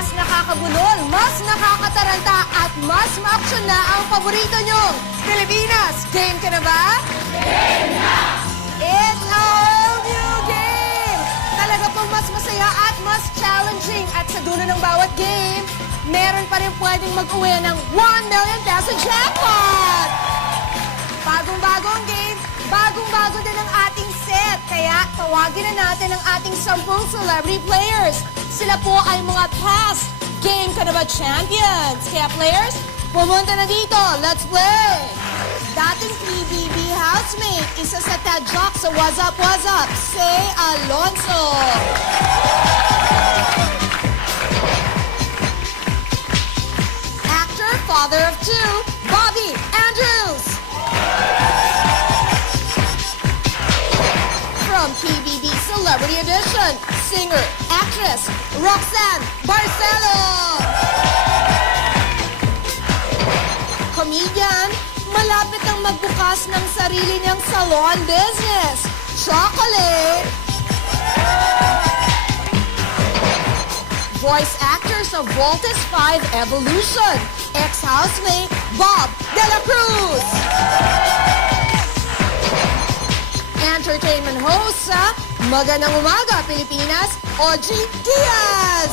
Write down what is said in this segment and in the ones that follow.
mas nakakabulol, mas nakakataranta at mas ma-action na ang paborito nyong Pilipinas. Game ka na ba? Game na! It's a whole new game! Talaga pong mas masaya at mas challenging. At sa dulo ng bawat game, meron pa rin pwedeng mag-uwi ng 1 million peso jackpot! Bagong-bagong game, bagong-bago din ang ating set. Kaya tawagin na natin ang ating 10 celebrity players. Sila po ay mga past Game Ka Na Ba champions. Kaya players, pumunta na dito. Let's play! Dating PBB housemate, isa sa tadjok sa What's Up, Say Alonso. Actor, father of 2, Bobby Andrews. From PBB Celebrity Edition, singer, actress, Roxanne Barcelo. Comedian, malapit ang magbukas ng sarili niyang salon business, Chocolate. Voice actor sa Voltes 5 Evolution, ex-housemate, Bob De La Cruz. Entertainment host sa Magandang Umaga, Pilipinas, Ogie Diaz.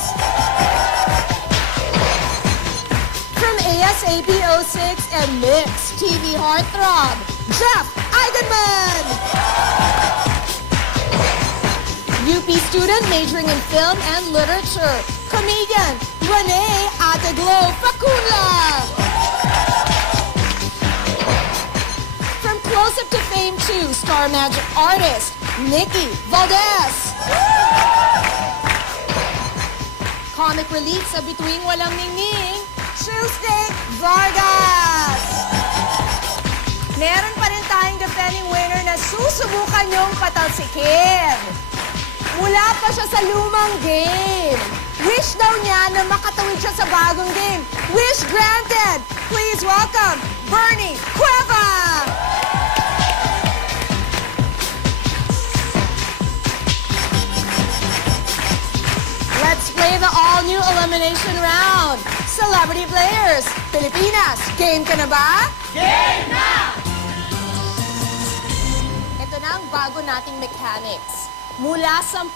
From ASAP 06 and Mix TV Heartthrob, Jeff Eigenman. UP student majoring in film and literature, comedian Renee Ateglo Facula. From Close Up to Fame 2, Star Magic artist Nikki Valdez. Comic relief sa Bituing Walang Ningning, Tuesday Vargas. Meron pa rin tayong defending winner na susubukan niyong patalsikin. Mula pa siya sa lumang game. Wish daw niya na makatawid siya sa bagong game. Wish granted. Please welcome Bernie Cueva. Let's play the all-new elimination round. Celebrity players, Pilipinas, game ka na ba? Game na! Ito na ang bago nating mechanics. Mula 10,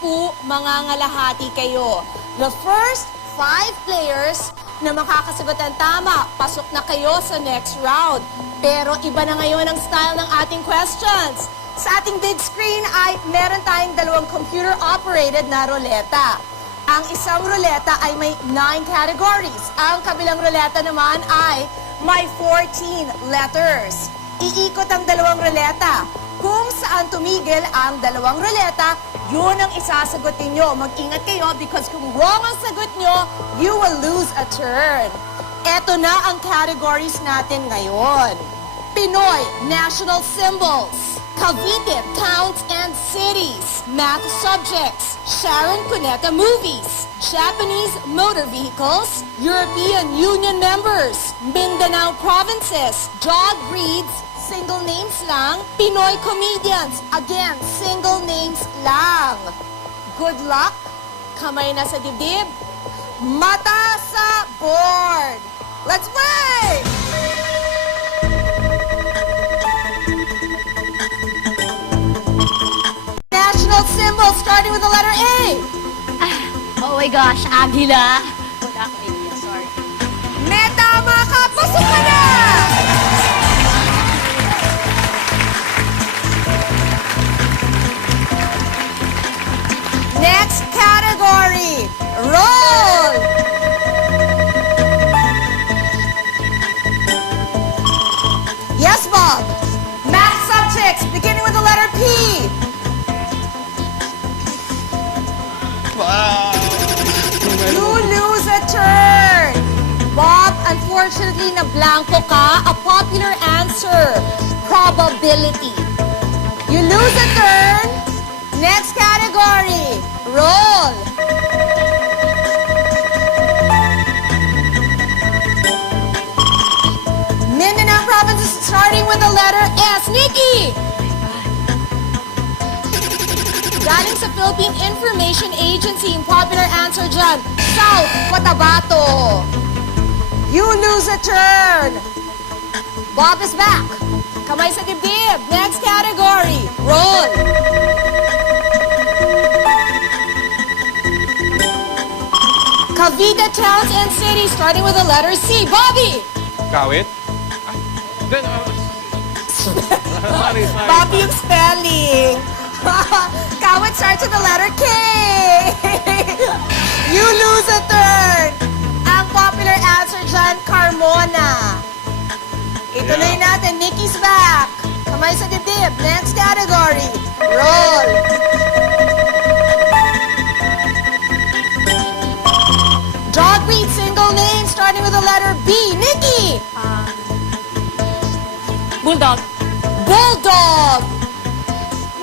mangangalahati kayo. The first 5 players na makakasagot ng tama, pasok na kayo sa next round. Pero iba na ngayon ang style ng ating questions. Sa ating big screen ay meron tayong 2 computer-operated na ruleta. Ang isang ruleta ay may 9 categories. Ang kabilang ruleta naman ay may 14 letters. Iikot ang 2 ruleta. Kung saan tumigil ang 2 ruleta, yun ang isasagot ninyo. Mag-ingat kayo because kung wrong ang sagot nyo, you will lose a turn. Eto na ang categories natin ngayon. Pinoy national symbols, Cavite towns and cities, math subjects, Sharon Cuneta movies, Japanese motor vehicles, European Union members, Mindanao provinces, dog breeds, single names lang, Pinoy comedians, again, single names lang. Good luck, kamay na sa dibdib, mata sa board. Let's play! National symbol starting with the letter A. Oh my gosh, Agila. Wala akong idea, sorry. May tama ka, pasok ka na! Next category, roll! Yes, Bob. Math subjects beginning with the letter P. You lose a turn. Bob, unfortunately, na blanco ka. A popular answer, probability. You lose a turn. Next category, roll. Mindanao province starting with the letter S. Nikki! Galing sa Philippine Information Agency, yung popular answer dyan, South Cotabato. You lose a turn. Bob is back. Kamay sa dibdib. Next category. Roll. Cavite towns and cities starting with the letter C. Bobby. Kawit? Then, sorry. Bobby yung spelling. Kawit starts with the letter K. You lose a turn. Ang popular answer dyan, Carmona. Ituloy natin. Nikki's back. Kamay sa dibdib. Next category. Roll. Dog breed single name starting with the letter B. Nikki. Bulldog. Bulldog.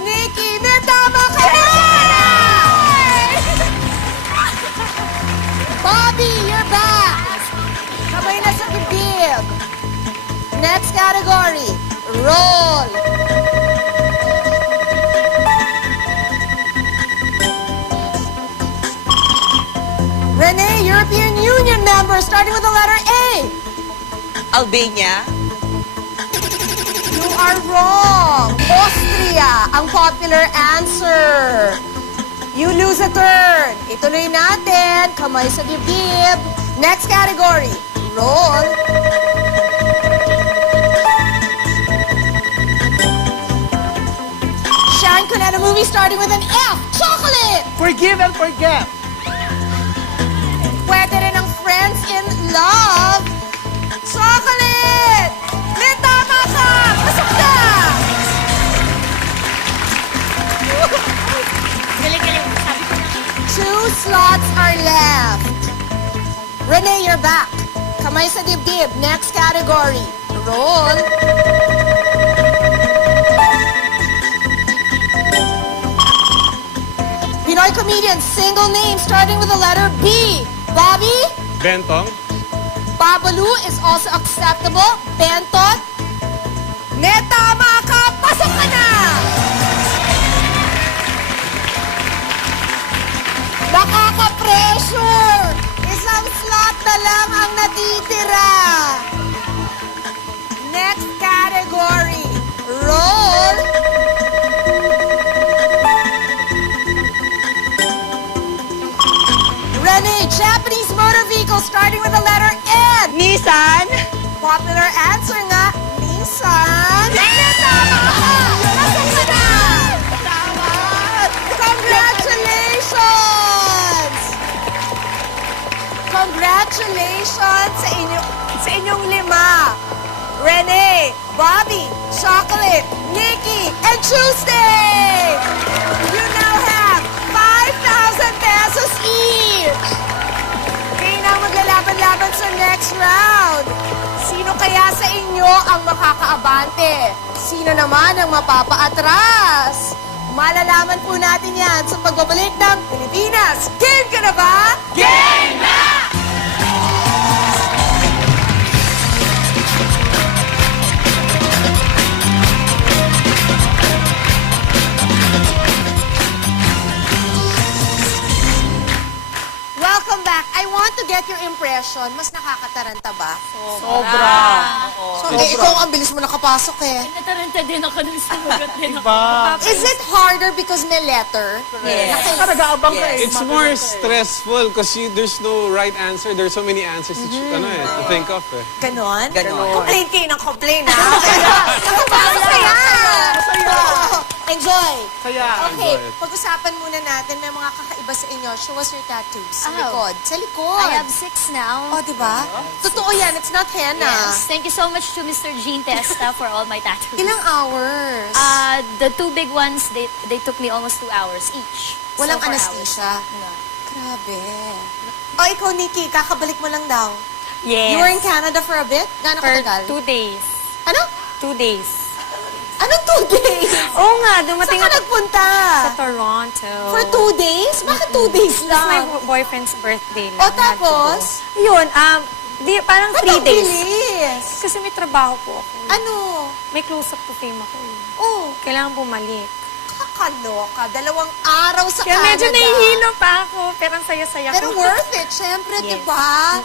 Nikki, may tama ka na! Bobby, you're back. Kamay na sa bibig. Next category. Roll. Renee, European Union member starting with the letter A. Albania. You are wrong. Austria ang popular answer. You lose a turn. Ituloy natin. Kamay sa dibdib. Next category. Roll. Sharon Cuneta movie starting with an F. Chocolate. Forgive and forget. Pwede rin ang Friends in Love. Chocolate! May tama ka! Pasok na! Galing-galing. Sabi ko na. 2 slots are left. Renee, you're back. Kamay sa dibdib. Next category. Roll. Pinoy comedian, single name starting with the letter B. Bobby? Bentong? Babalu is also acceptable. Benton? May tama ka! Pasok ka na! Nakaka-pressure! Isang slot na lang ang natitira. Next category. Roll. Renee, Japanese motor vehicle starting with the letter N. Nissan. Popular answer nga, Nissan. May tama ka! Pasok ka na! Congratulations! Congratulations sa inyong 5. Renee, Bobby, Chocolate, Nikki, and Tuesday! You now have 5,000 pesos each! Kayo na ang maglalaban-laban sa next round. Sino kaya sa inyo ang makakaabante? Sino naman ang mapapaatras? Malalaman po natin yan sa pagbabalik ng Pilipinas. Game ka na ba? Game na! Welcome back. I want to get your impression. Mas nakakataranta ba? Sobra. So, ikaw ang bilis mo nakapasok eh. Nataranta din ako nung sumugot din ako. Diba? Is it harder because may letter? Yes. Saka nag-aabang ka eh. It's more stressful because there's no right answer. There's so many answers to, to think of. Eh. Ganon? Ganon. Complain kayo ng complain, ha? Nakapasok ka yan! Oo. Enjoy! Kaya, Okay, Enjoy it. pag-usapan muna natin, may mga kakaiba sa inyo. Show us your tattoos. Sa Oh. likod. Sa likod. I have 6 now. Oh, diba? Totoo yan. It's not henna. Yes. Thank you so much to Mr. Gene Testa for all my tattoos. Ilang hours? The 2 big ones, they took me almost 2 hours each. Walang So, 4 anesthesia? hours. No. Grabe. Oh, ikaw, Nikki, kakabalik mo lang daw. Yes. You were in Canada for a bit? Gano'ng For katagal? 2 days. Ano? 2 days. Anong 2 days? Oo nga, Saan dumating ka ako nagpunta? sa Toronto. For 2 days? Bakit 2 days It's my lang? boyfriend's birthday lang. O tapos? Yun, parang Ba't 3 ang days. bilis? Kasi may trabaho po ako. Ano? May close-up to fame ako. Oh, Kailangan bumalik. Nakakaloka. 2 araw sa Kaya Canada. medyo nahihilo pa ako, pero ang saya-saya Pero ko. worth it, syempre, Yes. di ba?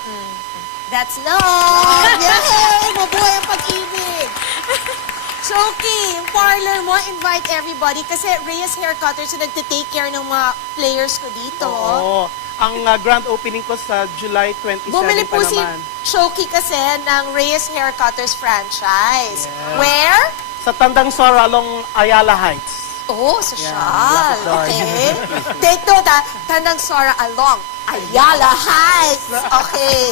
That's love! Yay! Mabuhay ang pag-ibig! Choki, yung parlor mo, invite everybody kasi Reyes Hair Cutters yung nagtitake care ng mga players ko dito. Oo. Ang grand opening ko sa July 27 Bumili pa po si naman. Choki kasi ng Reyes Hair Cutters franchise. Yes. Where? Sa Tandang Sora along Ayala Heights. Oh, sa Yeah, Sial. lapit doon. Okay. Take note, Tandang Sora along Ayala Heights. Okay.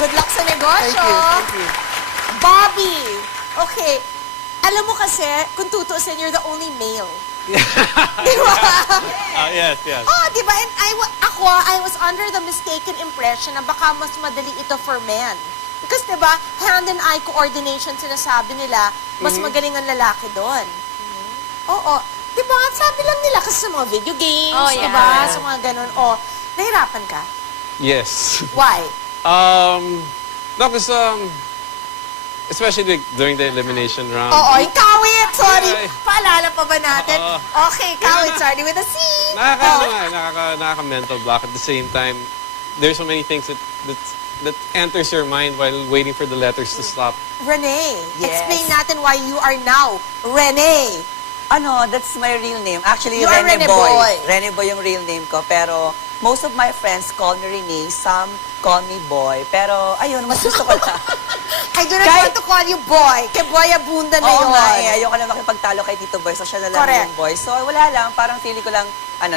Good luck sa negosyo. Thank you. Bobby. Okay. Alam mo kasi, kung tutuusin, you're the only male. Di ba? Yes, yes. Oh, di ba? And I was under the mistaken impression na baka mas madali ito for men. Because, di ba, hand and eye coordination sinasabi nila, mas magaling ang lalaki doon. Oo. Di ba, sabi lang nila kasi sa mga video games, Oh, di yeah. ba? Sa mga ganun. Oh, nahirapan ka? Yes. Why? No, because especially during the elimination round. Oo, yung kawit! Sorry. Ay. Paalala pa ba natin? Oo. Okay, kawit. Sorry, with a C. Nakaka-mental block. At the same time, there's so many things that enters your mind while waiting for the letters to stop. Renee, Yes. explain natin why you are now Renee. That's my real name. Actually, You are Rene Rene Boy. Rene Boy yung real name ko. Pero most of my friends call me Rene. Some call me Boy. Pero ayun, mas gusto ko lang. I do not Kahit- want to call you boy. Kay Boy Abunda na Oo yun. nga eh. Ayoko na makipagtalo kay Tito Boy. So siya na lang Correct. yung Boy. So wala lang. Parang feeling ko lang,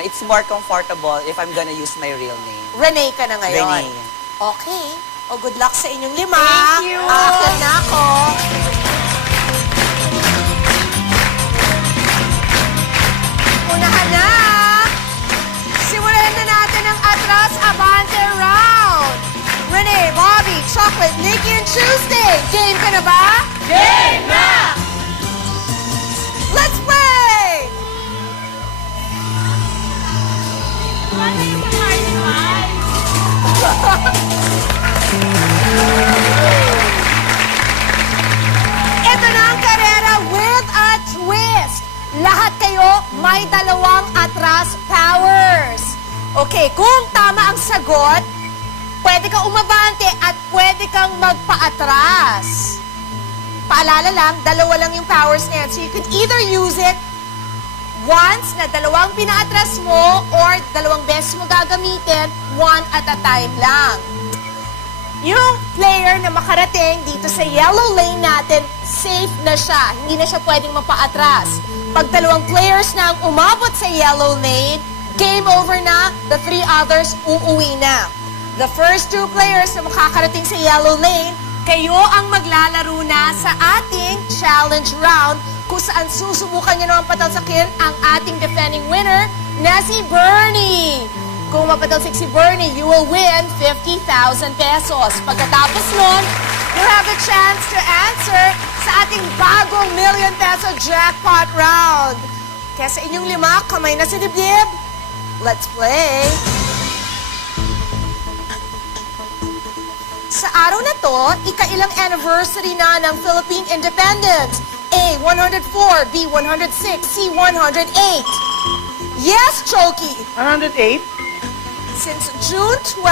it's more comfortable if I'm gonna use my real name. Renee ka na ngayon. Renee. Okay. O, good luck sa inyong 5. Thank you. Aakyat na ako. Unahan na. Simulan na natin ang Atras Abante round. Renee, Bobby, Chocolate, Nikki, and Tuesday. Game ka na ba? Game na! Let's play! Ito na ang karera with a twist. Lahat kayo may 2 atras powers. Okay, kung tama ang sagot, pwede kang umabante at pwede kang magpa-atras. Paalala lang, 2 lang yung powers na yan. So you could either use it once na 2 pina-atras mo or 2 beses mo gagamitin, 1 at a time lang. Yung player na makarating dito sa yellow lane natin, safe na siya. Hindi na siya pwedeng mapaatras. Pag 2 players na ang umabot sa yellow lane, game over na, the 3 others uuwi na. The first 2 players na makakarating sa yellow lane, kayo ang maglalaro na sa ating challenge round kung saan susubukan niyo naman patalsakin ang ating defending winner na si Bernie. Kung mapatalsik si Bernie, you will win 50,000 pesos. Pagkatapos nun, you have a chance to answer sa ating bagong ₱1,000,000 jackpot round. Kaya sa inyong 5, kamay na sa dibdib. Let's play! Sa araw na to, ikailang anniversary na ng Philippine Independence. A, 104, B, 106, C, 108. Yes, Choki! 108? Since June 12,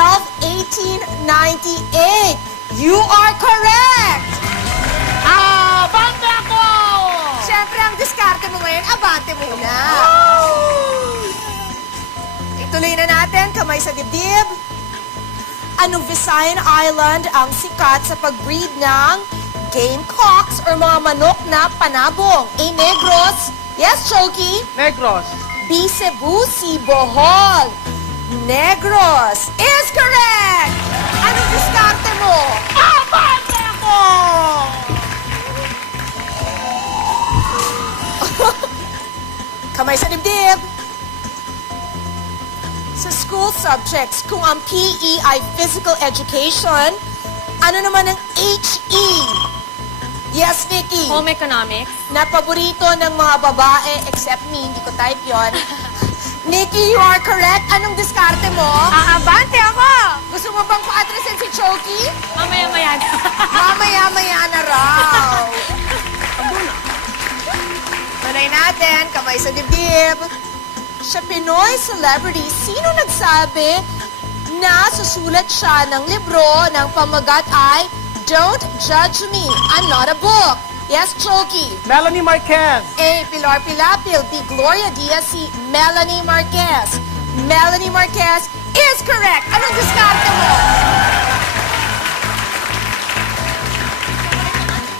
1898. You are correct! Bante ako! Siyempre, ang diskarte mo ngayon, abante muna. Ituloy na natin, kamay sa dibdib. Anong Visayan Island ang sikat sa pag-breed ng gamecocks or mga manok na panabong? A, Negros. Yes, Choki. Negros. B, Cebu, C, Bohol. Negros is correct! Anong diskarte mo? Abante ako! Kamay sa dibdib. Sa school subjects, kung ang PE ay physical education, ano naman ang HE? Yes, Nikki. Home economics. Na paborito ng mga babae, except me, hindi ko type yon. Nikki, you are correct. Anong diskarte mo? Aabante ako! Gusto mo bang pa-atrasin si Choki? Mamaya-maya na. Mamaya-maya na raw. Tuloy natin, kamay sa dibdib. Sa Pinoy celebrity, sino nagsabi na susulat siya ng libro ng pamagat ay Don't Judge Me, I'm Not a Book? Yes, Choki. Melanie Marquez. A. Pilar Pilapil. B. Gloria Diaz. C. Melanie Marquez. Melanie Marquez is correct. Anong diskarte mo?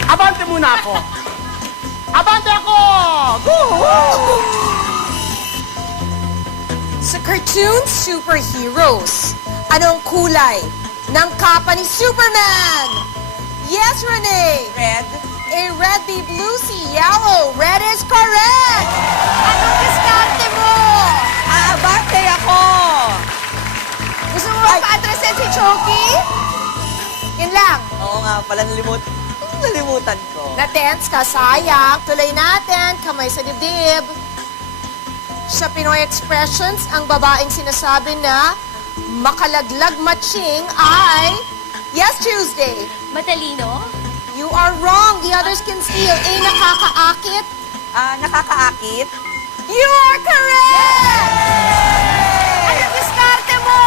Abante muna ako. Abante ako! Sa cartoon superheroes, anong kulay ng kapa ni Superman? Yes, Renee. Red. A. Red. B. Blue. C. Yellow. Red is correct. Anong diskarte mo? Aabante ako! Gusto mo ba pa-addressin si Choki? Yun lang. Oo nga pala, nalimutan ko. Na-tense ka, sayang. Tuloy natin, kamay sa dibdib. Sa Pinoy expressions, ang babaeng sinasabi na makalaglag matching ay... Yes, Tuesday. Matalino? You are wrong. The others can steal. A. Nakakaakit. Nakakaakit. You are correct! Anong diskarte mo?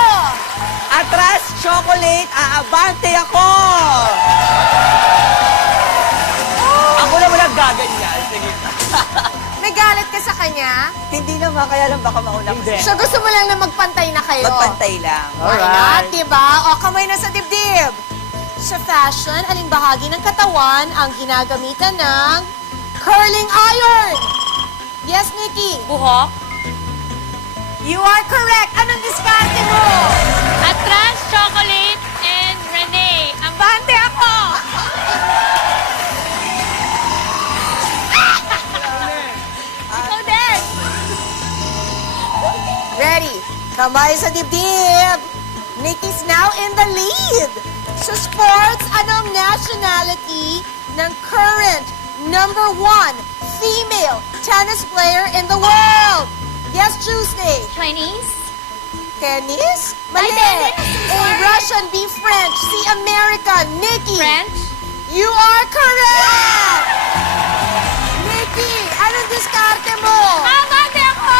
Atras chocolate, aabante ako! Ako na wala gaganyan. Sige. May galit ka sa kanya? Hindi naman, kaya lang baka mauna ko. Hindi. So gusto mo lang na magpantay na kayo? Magpantay lang. Why not, diba? O, kamay na sa dibdib. Sa fashion, aling bahagi ng katawan ang ginagamitan ng curling iron? Yes, Nikki. Buhok? You are correct. Anong diskarte mo? Atras, chocolate, and Renee. Ambante ako! Ikaw din! Ready. Kamay sa dibdib. Nikki's now in the lead. Sa sports, anong nationality ng current number 1 female tennis player in the world? Yes, Tuesday. Chinese? Tennis? Mali. tennis, A. sorry. Russian, B. French, C. American. Nikki. French? You are correct! Nikki, anong diskarte mo? Ambante ako!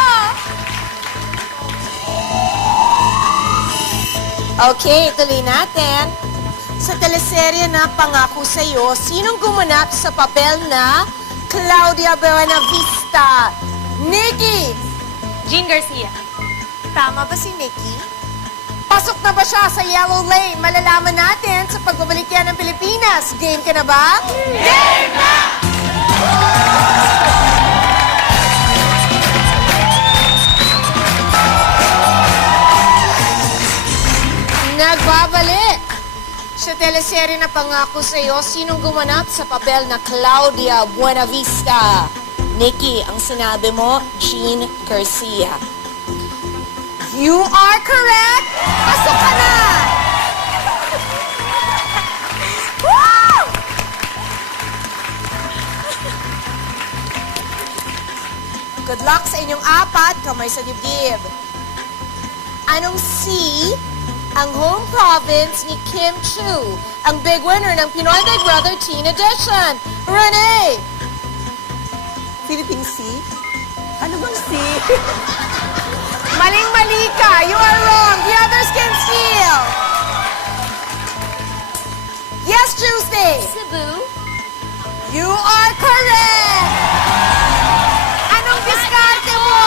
Okay, tuloy natin. Sa teleserye na Pangako Sa'yo, sinong gumanap sa papel na Claudia Buenavista? Nikki! Jean Garcia. Tama ba si Nikki? Pasok na ba siya sa Yellow Lane? Malalaman natin sa pagbabalik yan ng Pilipinas. Game ka na ba? Game na! Nagbabalik! Sa teleserye na Pangako Sa'yo, sinong gumanap sa papel na Claudia Buenavista? Nikki, ang sinabi mo, Jean Garcia. You are correct! Pasok ka na! Woo! Good luck sa inyong apat, kamay sa dibdib. Anong C ang home province ni Kim Chu, ang big winner ng Pinoy Big Brother Teen Edition? Renee! Philippine Sea? Ano bang sea? Maling-mali ka! You are wrong! The others can steal! Yes, Tuesday! Cebu? You are correct! Anong diskarte mo?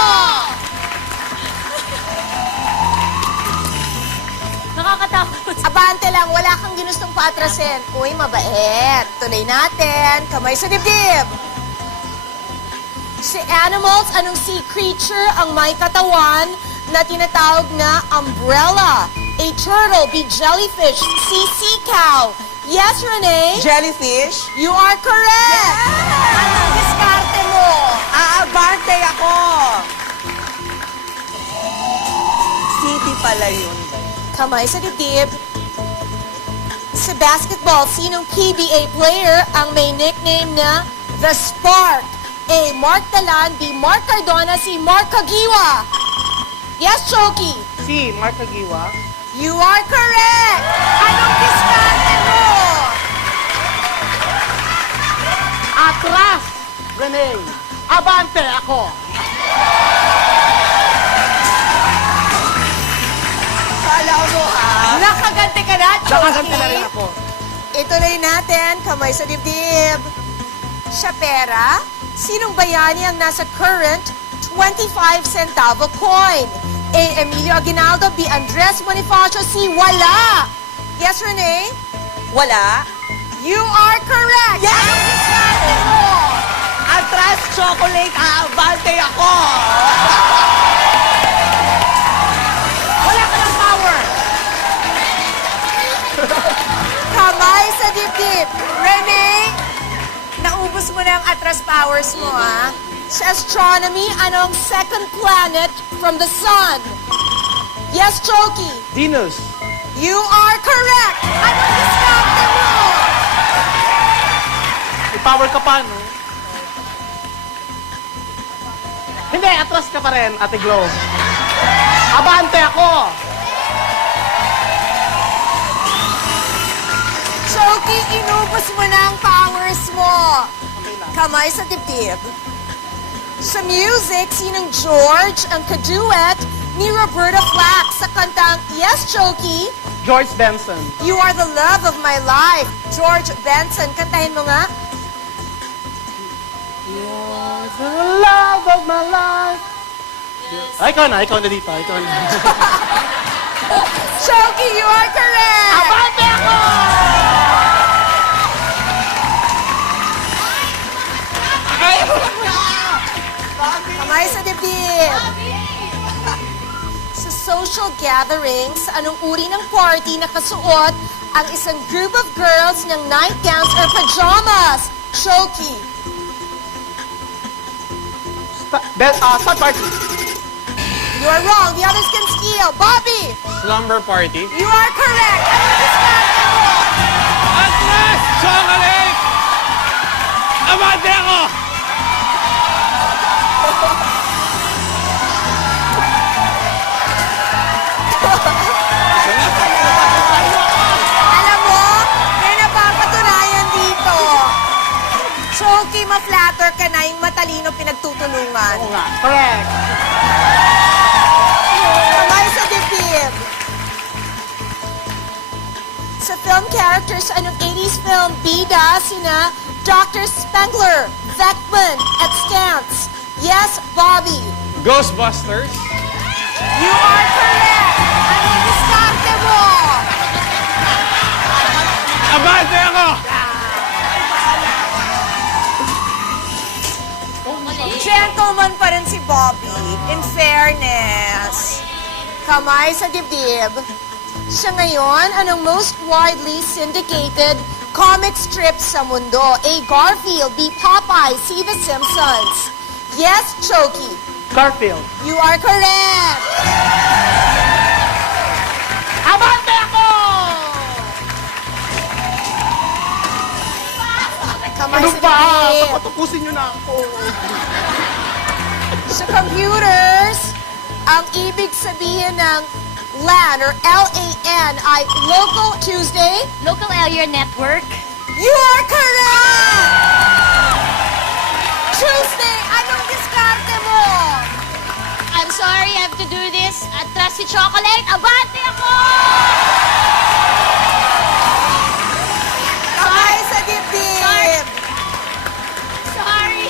Nakakatakot. Abante lang, wala kang ginustong paatrasin. Uy, mabait. Tuloy natin. Kamay sa dibdib. Si animals, anong sea creature ang may katawan na tinatawag na umbrella? A turtle, B. Jellyfish, C. Sea cow. Yes, Renee? Jellyfish? You are correct! Anong diskarte mo? Aabante ako! City pala yun. Kamay sa dibdib. Sa basketball, sinong PBA player ang may nickname na The Spark? A. Mark Talan, B. Mark Cardona, C. Mark Kagiwa. Yes, Choki. Si Mark Agiwa. You are correct! Anong diskarte mo? Atras! Renee. Abante ako. Kala mo, ha? Nakaganti ka na, Choki. Nakaganda na rin ako. Ituloy natin, kamay sa dibdib. Siya pera, sinong bayani ang nasa current 25 centavo coin? A. Emilio Aguinaldo, B. Andres Bonifacio, C. Wala. Yes, Renee? Wala. You are correct. Yes! Anong diskarte mo? Atras chocolate, abante ako. Wala ka ng power. Kamay sa dibdib. Renee, naubos mo na ang atras powers mo, ha? Sa astronomy, anong second planet from the sun? Yes, Choki. Venus. You are correct. Anong diskarte mo? May power ka pa, no? Hindi, atras ka pa rin, Ate Glo. Abante ako. Choki, inubos mo na ang powers mo. Kamay sa dibdib. Sa music, sinong George ang kaduet ni Roberta Flack sa kantang Yes, Choki, George Benson. You Are the Love of My Life. George Benson, kantahin mo nga. You're the love of my life. Ay, ikaw na dito. Ikaw na. Choki, you are correct. Abante ako! Kamay sa dibdib. Sa social gatherings, anong uri ng party na kasuot ang isang group of girls ng nightgowns or pajamas? Choki. Stud party. You are wrong. The others can steal. Bobby, Slumber party. you are correct. Anong diskarte mo? Atlas chocolate! Abante ako! Alam mo, may napapatunayan dito. Choki, ma-flatter ka na yung matalino pinagtutulungan. Oo nga. Correct. Kamay sa dibdib. Sa film characters, anong 80s film bida sina Dr. Spengler, Beckman, at Stantz? Yes, Bobby. Ghostbusters. You are correct. Anong diskarte mo? Abante ako! Gentleman pa rin si Bobby. In fairness. Kamay sa dibdib. Siya ngayon, anong most widely syndicated comic strip sa mundo? A. Garfield, B. Popeye, C. The Simpsons. Yes, Choki. Garfield. You are correct. Abante ako! Kamay Ano sa ba? dibdib. Patupusin nyo na ako. Sa computers, ang ibig sabihin ng LAN or L-A-N ay Local Tuesday. Local area network. You are correct! Tuesday, anong diskarte mo? I'm sorry, I have to do this. Atras si Chocolate. Abante ako! Kamay sa dibdib. Sorry.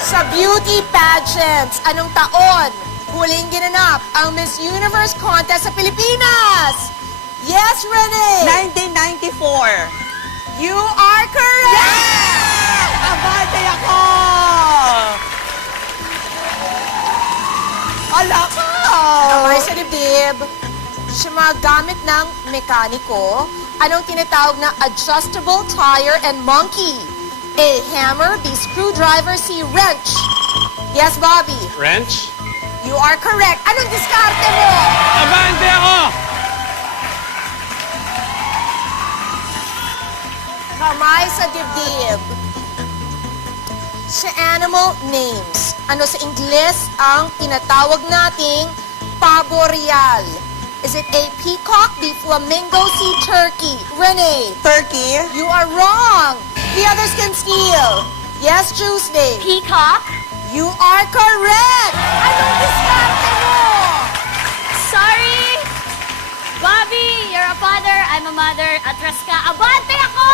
Sa beauty pageants, anong taon huling ginanap ang Miss Universe contest sa Pilipinas? Yes, Renee! 1994. You are correct! Abante ako! Ala ka! Kamay sa dibdib. Sa mga gamit ng mekaniko, anong tinatawag na adjustable tire and monkey? A. Hammer, B. Screwdriver, C. Wrench. Yes, Bobby. Wrench. You are correct. Anong diskarte mo? Abante ako! Kamay sa dibdib. Sa animal names, ano sa Ingles ang tinatawag nating pavo real? Is it A. Peacock, B. Flamingo, C. Turkey? Renee, Turkey. you are wrong. The others can steal. Yes, Tuesday. Peacock. You are correct! Anong diskarte mo? Sorry. Bobby, you're a father. I'm a mother. Atras ka. Abante ako!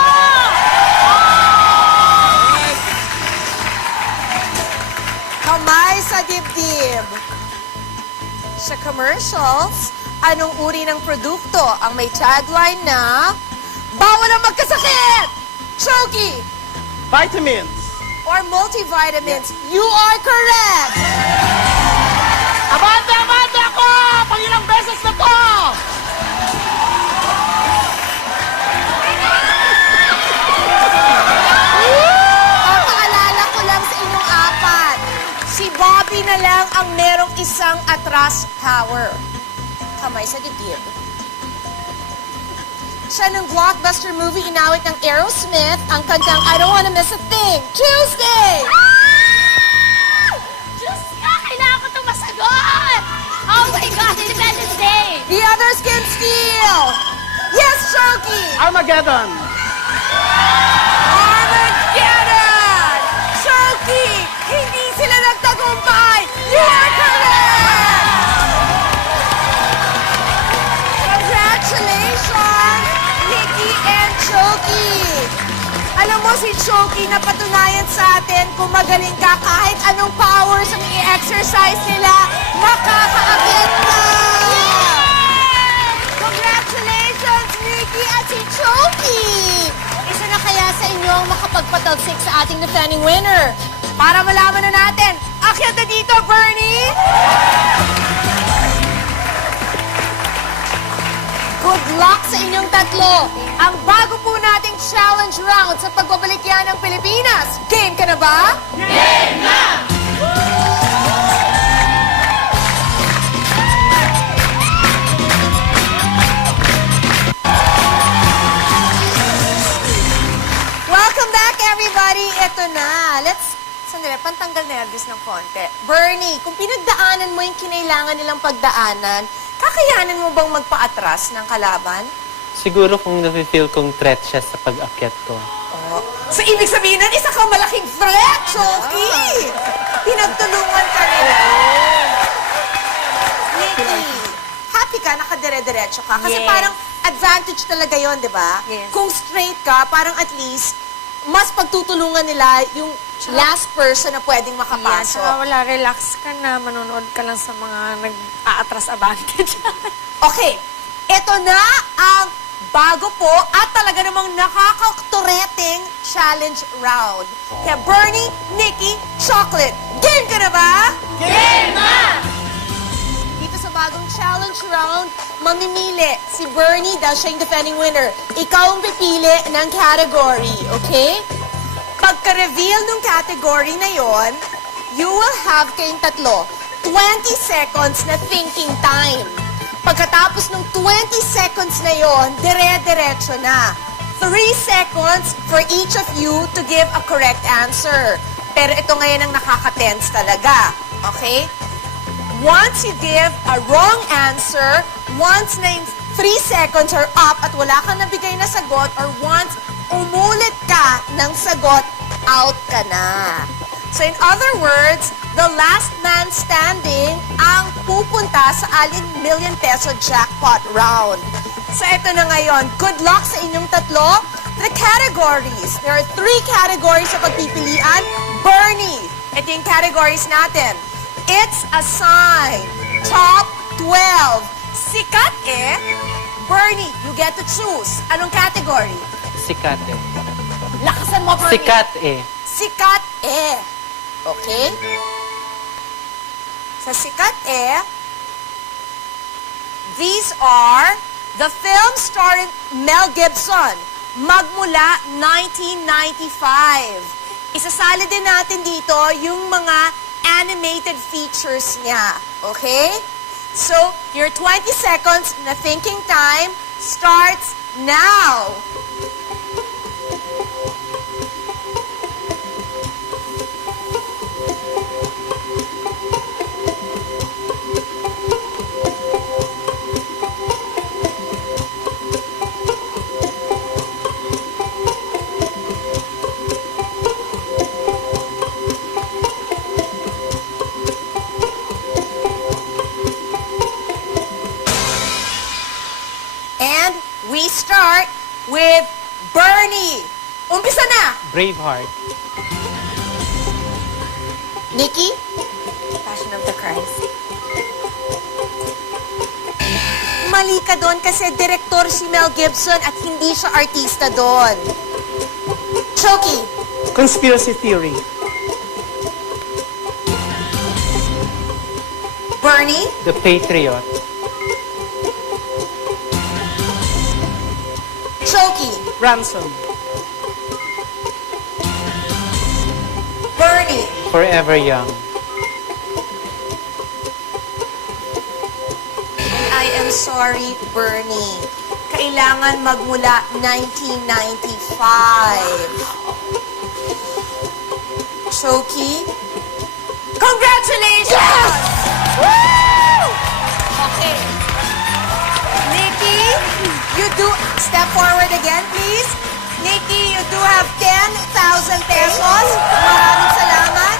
Kamay sa dibdib. Sa commercials, anong uri ng produkto ang may tagline na bawal ang magkasakit, choky, Vitamins. or multivitamins? You are correct! Abante, abante ako! Pangilang beses na to! Ang paalala ko lang sa inyong apat, si Bobby na lang ang merong isang atras power. Kamay sa dibdib. Siya ng blockbuster movie inawit ng Aerosmith ang kantang I Don't Wanna Miss a Thing. Tuesday! Diyos ka, kailangan ko itong masagot! Oh my God, Independence Day! The others can steal! Yes, Shoki! Armageddon. Armageddon! Shoki! Hindi sila nagtagumpay! You are correct! Congratulations, Nikki and Shoki! Alam mo si Shoki na patunayan sa atin kung magaling ka kahit anong powers ang i-exercise nila, makakaakit ka! Congratulations, Nikki at si Choki! Isa na kaya sa inyo ang makapagpatalsik sa ating defending winner. Para malaman na natin, akyat na dito, Bernie! Good luck sa inyong tatlo! Ang bago po nating challenge round sa pagbabalik yan ng Pilipinas. Game ka na ba? Game na! Welcome back, everybody! Ito na. Sandali, pantanggal nervous ng konti. Bernie, kung pinagdaanan mo yung kinailangan nilang pagdaanan, kakayanan mo bang magpa-atras ng kalaban? Siguro kung nafe-feel kong threat siya sa pag-akyat ko. So, ibig sabihin nun, isa kang malaking threat, Choki! Pinagtulungan ka nila. Nikki, happy ka, nakadire-diretso ka. Kasi Yes. parang advantage talaga yon, di ba? Yes. Kung straight ka, parang at least, mas pagtutulungan nila yung last person na pwedeng Yeah, makapasok. saka wala, relax ka na, manonood ka lang sa mga nag-aatras abante dyan. Okay, ito na ang bago po at talaga namang nakakatureteng challenge round. Kaya Bernie, Nikki, Chocolate, game ka na ba? Game na! Dito sa bagong challenge round, mamimili si Bernie dahil siya yung defending winner. Ikaw ang pipili ng category, okay? Pagka-reveal ng category na yon, you will have kayong tatlo 20 seconds na thinking time. Pagkatapos ng 20 seconds na yon, dire-diretso na. 3 seconds for each of you to give a correct answer. Pero ito ngayon ang nakaka-tense talaga. Okay? Once you give a wrong answer, once na yung 3 seconds are up at wala kang nabigay na sagot, or once umulit ka ng sagot, out ka na. So in other words, the last man standing ang pupunta sa Alin Million Peso Jackpot Round. So ito na ngayon. Good luck sa inyong tatlo. The categories. There are 3 categories sa pagpipilian. Bernie, ito yung categories natin. It's a sign. Top 12. Sikat eh. Bernie, you get to choose. Anong category? Sikat eh. Lakasan mo, Bernie. Sikat eh. Sikat eh. Okay? Sa sikat eh, these are the films starring Mel Gibson, magmula 1995. Isasali din natin dito yung mga animated features niya. Okay? So, your 20 seconds na thinking time starts now. We start with Bernie. Umpisa na! Braveheart. Nikki? Passion of the Christ. Mali ka doon kasi direktor si Mel Gibson at hindi siya artista doon. Choki? Conspiracy theory. Bernie? The Patriot. Choki? Ransom. Bernie? Forever Young. I am sorry, Bernie. Kailangan magmula 1995. Choki? Congratulations! Woo! Okay. Nikki, you do... Step forward again, please. Nikki, you do have 10,000 pesos. Maraming salamat.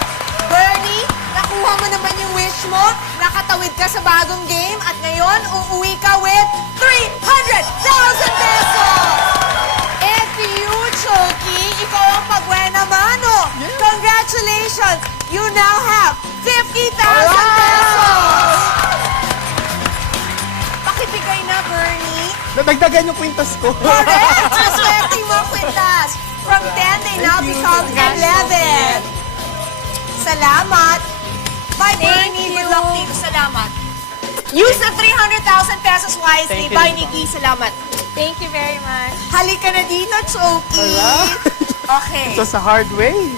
Bernie, nakuha mo naman yung wish mo. Nakatawid ka sa bagong game at ngayon uuwi ka with 300,000 pesos! And to you, Choki, ikaw ang pagbuena mano. Congratulations! You now have 50,000 pesos! Pakibigay na, Bernie. Nadagdagan yung kwintas ko. Correct! Maswerte mo, Quintas. From 10, they now become 11. Salamat. Bye, Bernie. Good luck to you. Salamat. Use the 300,000 pesos wisely. Thank you, Bye, Lisa. Nikki. Salamat. Thank you very much. Halika na dito, Choki. Okay. It was a hard way.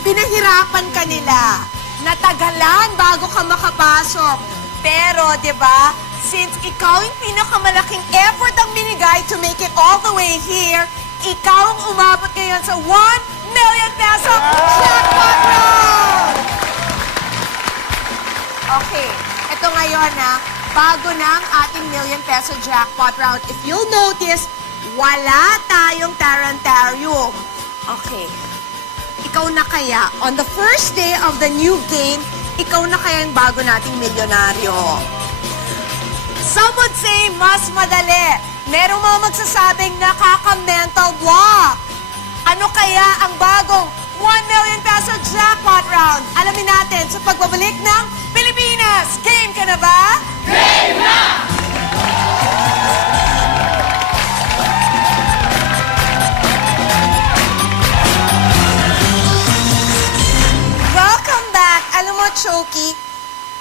Pinahirapan ka nila. Natagalan bago ka makapasok. Pero, di ba, since ikaw yung pinakamalaking effort ang binigay to make it all the way here, ikaw ang umabot ngayon sa 1 million peso jackpot round! Okay, ito ngayon bago na ang ating million peso jackpot round. If you'll notice, wala tayong tarantarium. Okay. Ikaw na kaya, on the first day of the new game, ikaw na kaya yung bago nating milyonaryo. Some would say, mas madali. Merong mga magsasabing nakaka-mental block. Ano kaya ang bagong 1 million peso jackpot round? Alamin natin sa pagbabalik ng Pilipinas. Game ka na ba? Game na! Welcome back. Alam mo, Choki,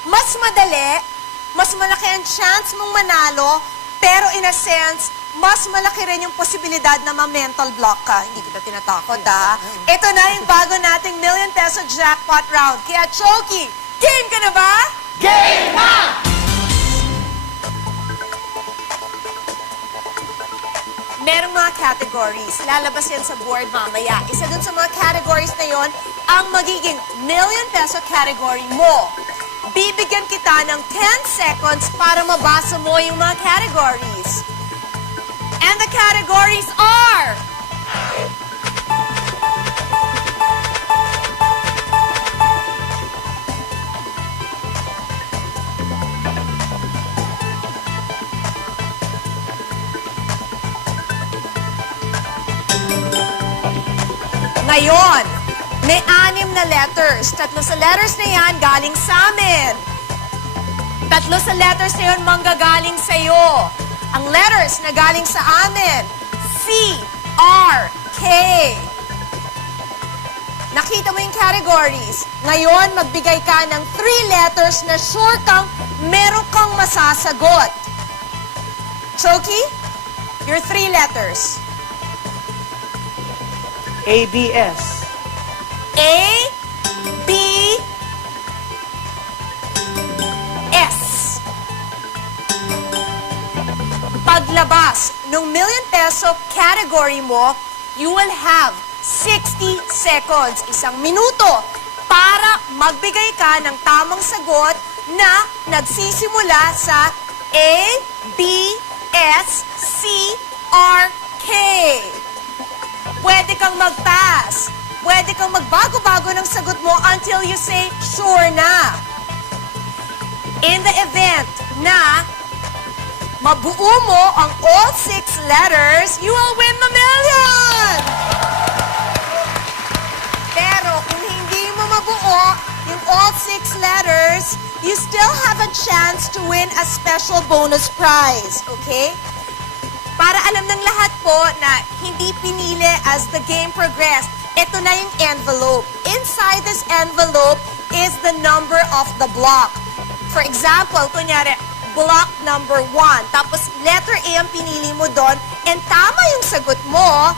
mas madali, mas malaki ang chance mong manalo, pero in a sense, mas malaki rin yung posibilidad na ma-mental block ka. Hindi kita tinatakot, ha? Ito na yung bago nating million peso jackpot round. Kaya, Choki, game ka na ba? Game na! Merong mga categories. Lalabas yan sa board mamaya. Isa dun sa mga categories na yon ang magiging million peso category mo. Bibigyan kita ng 10 seconds para mabasa mo yung mga categories. And the categories are... Ngayon, may 6 na letters. 3 sa letters na yan galing sa amin. 3 sa letters na yun manggagaling sa'yo. Ang letters na galing sa amin, C, R, K. Nakita mo yung categories. Ngayon, magbigay ka ng 3 letters na sure kang meron kang masasagot. Choki, your 3 letters. ABS. A, B, S. Paglabas ng million peso category mo, you will have 60 seconds, 1 minuto, para magbigay ka ng tamang sagot na nagsisimula sa A, B, S, C, R, K. Pwede kang mag-pass. Pwede kang magbago-bago ng sagot mo until you say, sure na. In the event na mabuo mo ang all 6 letters, you will win the million! Pero kung hindi mo mabuo yung all 6 letters, you still have a chance to win a special bonus prize, okay? Para alam ng lahat po na hindi pinili as the game progressed, ito na yung envelope. Inside this envelope is the number of the block. For example, kunyari, block number 1. Tapos letter A ang pinili mo doon, and tama yung sagot mo.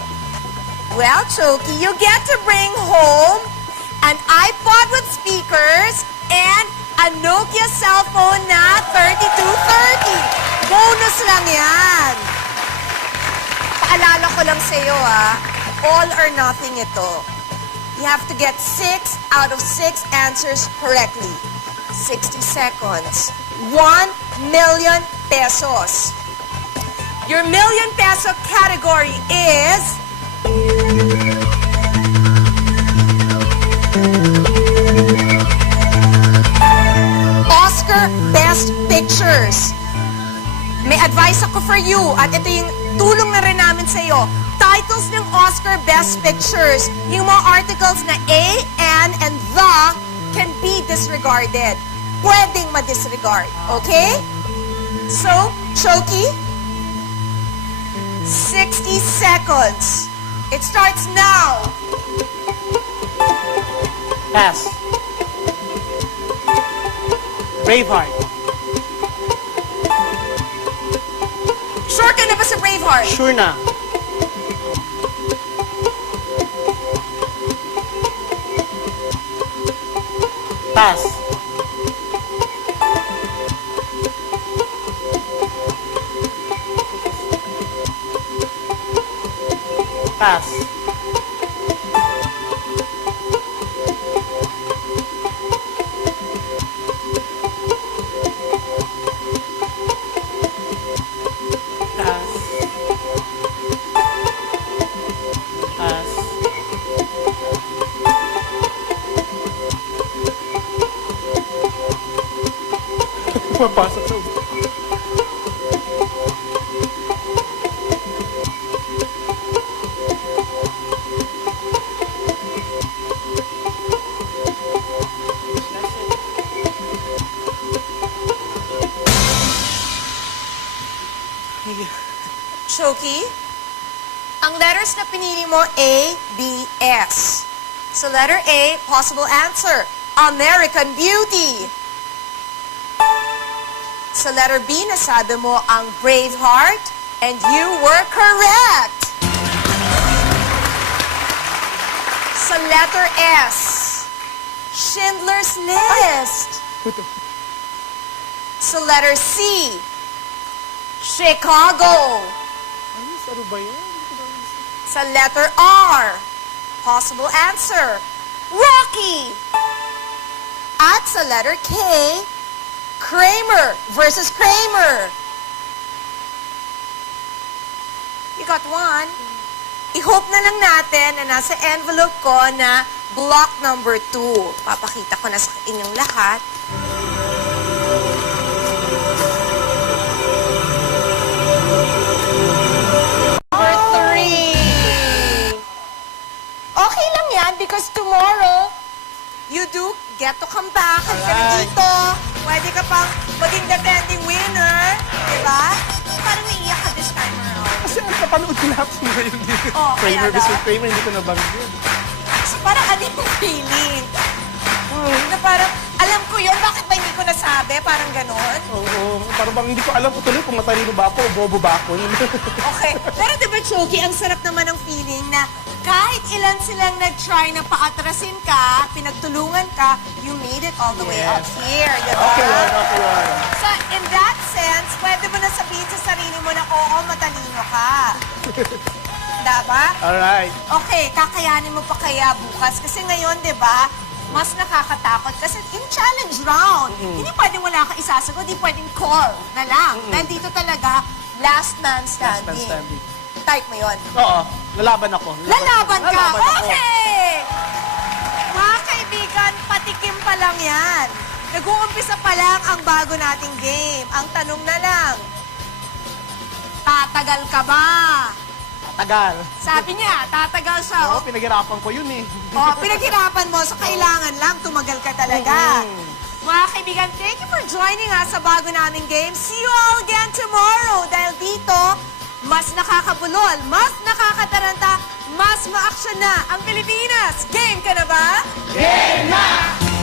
Well, Choki, you get to bring home an iPod with speakers and a Nokia cell phone na 3230. Bonus lang yan. Paalala ko lang sa'yo, all or nothing ito. You have to get 6 out of 6 answers correctly. 60 seconds. 1 million pesos. Your million peso category is... Oscar Best Pictures. May advice ako for you at ito yung tulong na rin namin sa iyo. Titles ng Oscar Best Pictures, yung mga articles na A, an, and the can be disregarded. Pwedeng ma-disregard, okay? So, Choki, 60 seconds. It starts now. Pass. Braveheart. Sure ka na ba sa Braveheart? Sure na. Pass. Pass. Papasok sa ulo. Choki, ang letters na pinili mo, A, B, S. So letter A, possible answer, American Beauty. Sa letter B, nasabi mo ang Braveheart, and you were correct. Sa letter S, Schindler's List. Sa letter C, Chicago. Ano ba yan? Sa letter R, possible answer, Rocky. At sa letter K, Kramer versus Kramer. You got one. I-hope na lang natin na nasa envelope ko na block number 2. Papakita ko na sa inyong lahat. Number 3. Okay lang yan because tomorrow, you do get to come back. Halika na Alright. dito. Pwede ka pang maging defending winner. Diba? Parang naiiyak ka this time around. Kasi ang kapanood ko lahat ng ngayon dito. Oh, Kramer kaya versus daw? Kramer, hindi ko nabanggit. So parang ano yung feeling? Na parang, alam ko yun, bakit ba hindi ko nasabi? Parang ganon. Oo, parang bang hindi ko alam ko tuloy kung matalino ba ako o bobo ba ako. Okay. Pero diba, Choki, ang sarap naman ng feeling na kahit ilan silang nag-try na paatrasin ka, pinagtulungan ka, you made it all the way Yes. up here. Diba? Okay, okay. So, in that sense, pwede mo na sabihin sa sarili mo na, oo, matalino ka. Diba? Alright. Okay, kakayanin mo pa kaya bukas? Kasi ngayon, di ba, mas nakakatakot. Kasi yung challenge round, hindi pwedeng wala ka isasagot, hindi pwedeng call na lang. Dahil dito talaga, last man standing. Last man standing. Type mo yun. Oo, lalaban ako. Lalaban ka! Lalaban ako. Okay! Mga kaibigan, patikim pa lang yan. Nag-uumpisa pa lang ang bago nating game. Ang tanong na lang, tatagal ka ba? Tagal. Sabi niya, tatagal siya. Oo, pinaghirapan ko yun eh. Pinaghirapan mo, so kailangan lang tumagal ka talaga. Mga kaibigan, thank you for joining us sa bago naming game. See you all again tomorrow dahil dito, mas nakakabulol, mas nakakataranta, mas ma-action na ang Pilipinas. Game ka na ba? Game na!